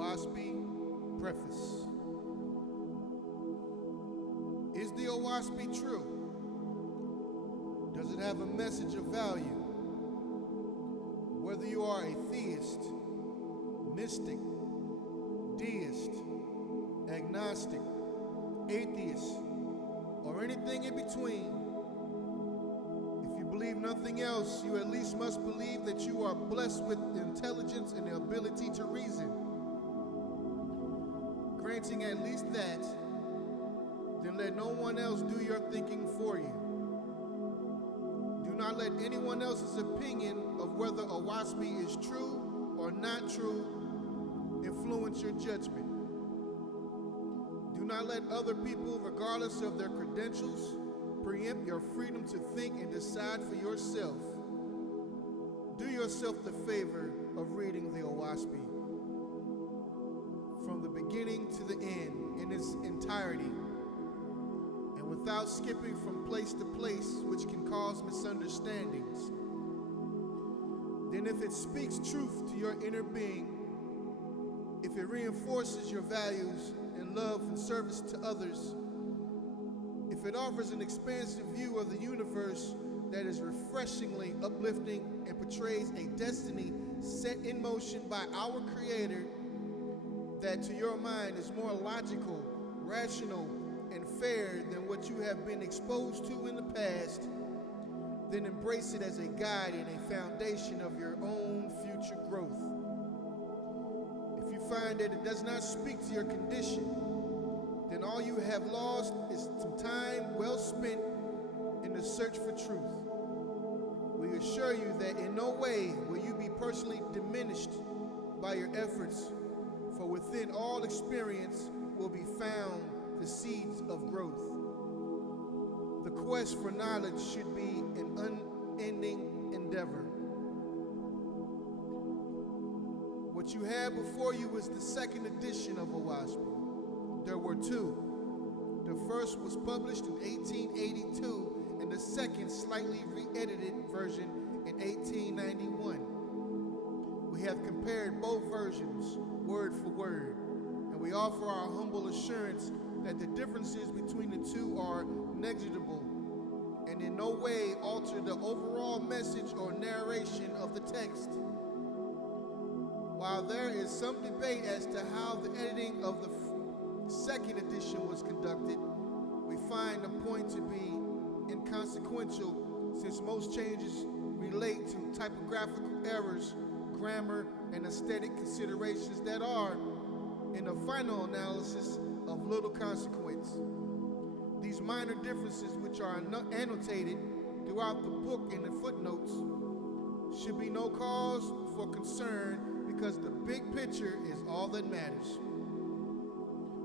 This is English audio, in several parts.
Oahspe Preface. Is the Oahspe true? Does it have a message of value? Whether you are a theist, mystic, deist, agnostic, atheist, or anything in between, if you believe nothing else, you at least must believe that you are blessed with intelligence and the ability to reason. Granting at least that, then let no one else do your thinking for you. Do not let anyone else's opinion of whether Oahspe is true or not true influence your judgment. Do not let other people, regardless of their credentials, preempt your freedom to think and decide for yourself. Do yourself the favor of reading the Oahspe from the beginning to the end in its entirety, and without skipping from place to place, which can cause misunderstandings. Then if it speaks truth to your inner being, if it reinforces your values and love and service to others, if it offers an expansive view of the universe that is refreshingly uplifting and portrays a destiny set in motion by our Creator that to your mind is more logical, rational, and fair than what you have been exposed to in the past, then embrace it as a guide and a foundation of your own future growth. If you find that it does not speak to your condition, then all you have lost is some time well spent in the search for truth. We assure you that in no way will you be personally diminished by your efforts, for within all experience will be found the seeds of growth. The quest for knowledge should be an unending endeavor. What you have before you is the second edition of Oahspe. There were two. The first was published in 1882 and the second slightly re-edited version in 1891. We have compared both versions word for word, and we offer our humble assurance that the differences between the two are negligible and in no way alter the overall message or narration of the text. While there is some debate as to how the editing of the second edition was conducted, we find the point to be inconsequential, since most changes relate to typographical errors, grammar, and aesthetic considerations that are, in the final analysis, of little consequence. These minor differences, which are annotated throughout the book in the footnotes, should be no cause for concern, because the big picture is all that matters.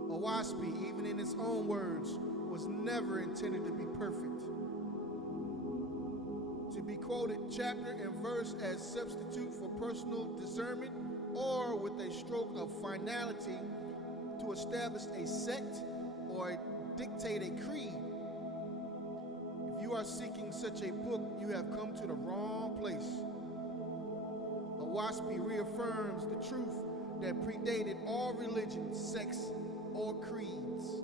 Oahspe, even in its own words, was never intended to be perfect. To be quoted chapter and verse as substitute for personal discernment, or with a stroke of finality to establish a sect or dictate a creed. If you are seeking such a book, you have come to the wrong place. Oahspe reaffirms the truth that predated all religions, sects, or creeds.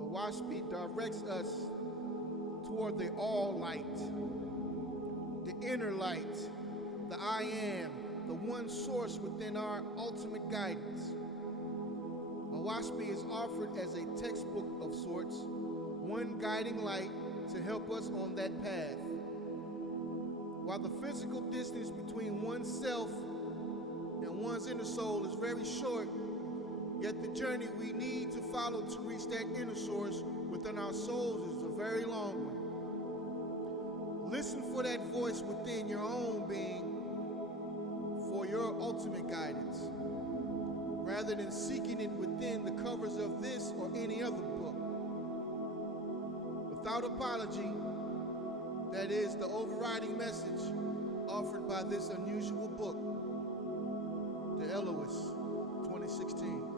Oahspe directs us toward the all light, the inner light, the I am, the one source within our ultimate guidance. Oahspe is offered as a textbook of sorts, one guiding light to help us on that path. While the physical distance between oneself and one's inner soul is very short, yet the journey we need to follow to reach that inner source within our souls is a very long one. Listen for that voice within your own being for your ultimate guidance, rather than seeking it within the covers of this or any other book. Without apology, that is the overriding message offered by this unusual book, the Elohist, 2016.